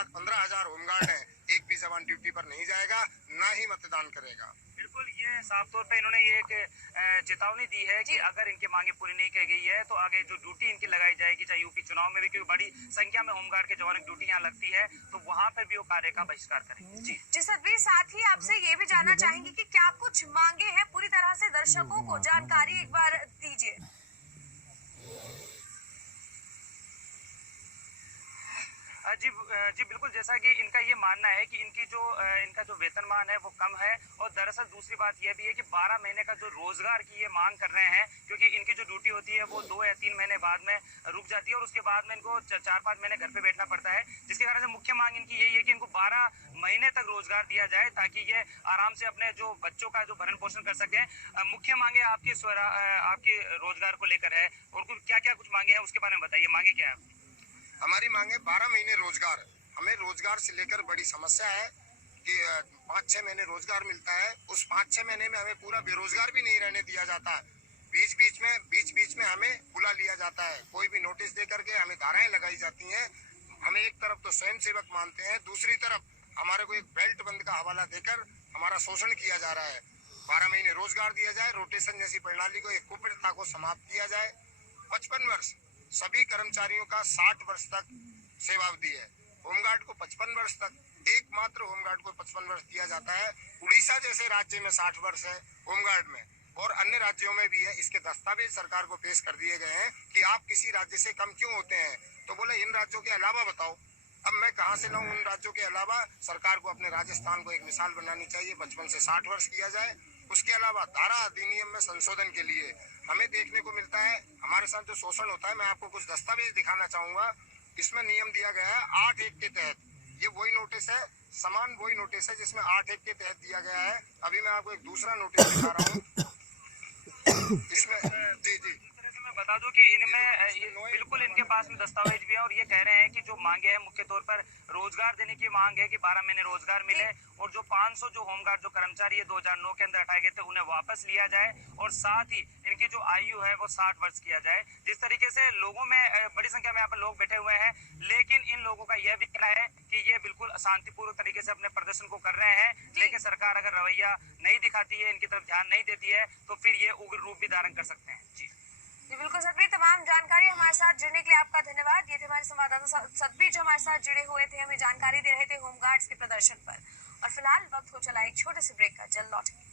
1,15,000 home guard हैं, एक भी जवान ड्यूटी पर नहीं जाएगा, ना ही मतदान करेगा। बिल्कुल, ये साफ तौर पे इन्होंने ये एक चेतावनी दी है कि अगर इनकी मांगे पूरी नहीं की गई है तो आगे जो ड्यूटी इनकी लगाई जाएगी, चाहे यूपी चुनाव में भी, क्योंकि बड़ी संख्या में होमगार्ड के जवानों की ड्यूटी यहाँ लगती है, तो वहाँ पर भी वो कार्य का बहिष्कार करेंगे। जी सतबीर, साथ ही आपसे ये भी जानना चाहेंगे कि क्या कुछ मांगे हैं, पूरी तरह से दर्शकों को जानकारी एक बार दीजिए। जी बिल्कुल, जैसा कि इनका ये मानना है कि इनका जो वेतनमान है वो कम है, और दरअसल दूसरी बात यह भी है कि 12 महीने का जो रोजगार की ये मांग कर रहे हैं, क्योंकि इनकी जो ड्यूटी होती है वो 2 या 3 महीने बाद में रुक जाती है और उसके बाद में इनको 4-5 महीने घर पे बैठना पड़ता है, जिसके कारण से मुख्य मांग इनकी यही है कि इनको 12 महीने तक रोजगार दिया जाए ताकि ये आराम से अपने जो बच्चों का जो भरण पोषण कर सकें। मुख्य मांगे आपकी रोजगार को लेकर है, और क्या क्या कुछ मांगे हैं उसके बारे में बताइए, मांगे क्या है? हमारी मांग है 12 महीने रोजगार। हमें रोजगार से लेकर बड़ी समस्या है कि 5-6 महीने रोजगार मिलता है, उस 5-6 महीने में हमें पूरा बेरोजगार भी नहीं रहने दिया जाता। बीच बीच में हमें बुला लिया जाता है, कोई भी नोटिस दे करके हमें धाराएं लगाई जाती हैं। हमें एक तरफ तो स्वयं सेवक मानते हैं, दूसरी तरफ हमारे को एक बेल्ट बंद का हवाला देकर हमारा शोषण किया जा रहा है। 12 महीने रोजगार दिया जाए, रोटेशन जैसी प्रणाली को, एक कुप्रथा को समाप्त किया जाए। 55 वर्ष सभी कर्मचारियों का 60 वर्ष तक सेवावधि है, होमगार्ड को 55 वर्ष तक, एकमात्र होमगार्ड को 55 वर्ष दिया जाता है। उड़ीसा जैसे राज्य में 60 वर्ष है होमगार्ड में, और अन्य राज्यों में भी है। इसके दस्तावेज सरकार को पेश कर दिए गए हैं कि आप किसी राज्य से कम क्यों होते हैं, तो बोले इन राज्यों के अलावा बताओ। अब मैं कहां से लाऊं उन राज्यों के अलावा? सरकार को अपने राजस्थान को एक मिसाल बनानी चाहिए, 55 से 60 वर्ष किया जाए। उसके अलावा धारा अधिनियम में संशोधन के लिए हमें देखने को मिलता है हमारे साथ जो शोषण होता है। मैं आपको कुछ दस्तावेज दिखाना चाहूंगा। इसमें नियम दिया गया है 8(1) के तहत, ये वही नोटिस है, समान वही नोटिस है जिसमें 8(1) के तहत दिया गया है। अभी मैं आपको एक दूसरा नोटिस दिखा रहा हूँ। इसमें जी मैं बता दूं कि इनमें बिल्कुल इनके पास में दस्तावेज भी है, और ये कह रहे हैं कि जो मांगे है मुख्य तौर पर रोजगार देने की मांग है कि 12 महीने रोजगार मिले, और जो 500 जो होमगार्ड जो कर्मचारी है 2009 के अंदर हटाए गए थे उन्हें वापस लिया जाए, और साथ ही इनकी जो आयु है वो 60 वर्ष किया जाए। जिस तरीके से लोगों में बड़ी संख्या में यहाँ पर लोग बैठे हुए हैं, लेकिन इन लोगों का यह भी कहना है कि ये बिल्कुल शांतिपूर्वक तरीके से अपने प्रदर्शन को कर रहे हैं, लेकिन सरकार अगर रवैया नहीं दिखाती है, इनकी तरफ ध्यान नहीं देती है, तो फिर ये उग्र रूप भी धारण कर सकते हैं। जी बिल्कुल सतबीर, तमाम जानकारी हमारे साथ जुड़ने के लिए आपका धन्यवाद। ये थे हमारे संवाददाता सतबीर जो हमारे साथ जुड़े हुए थे, हमें जानकारी दे रहे थे होमगार्ड्स के प्रदर्शन पर। और फिलहाल वक्त हो चला एक छोटे से ब्रेक का, जल्द लौटेंगे।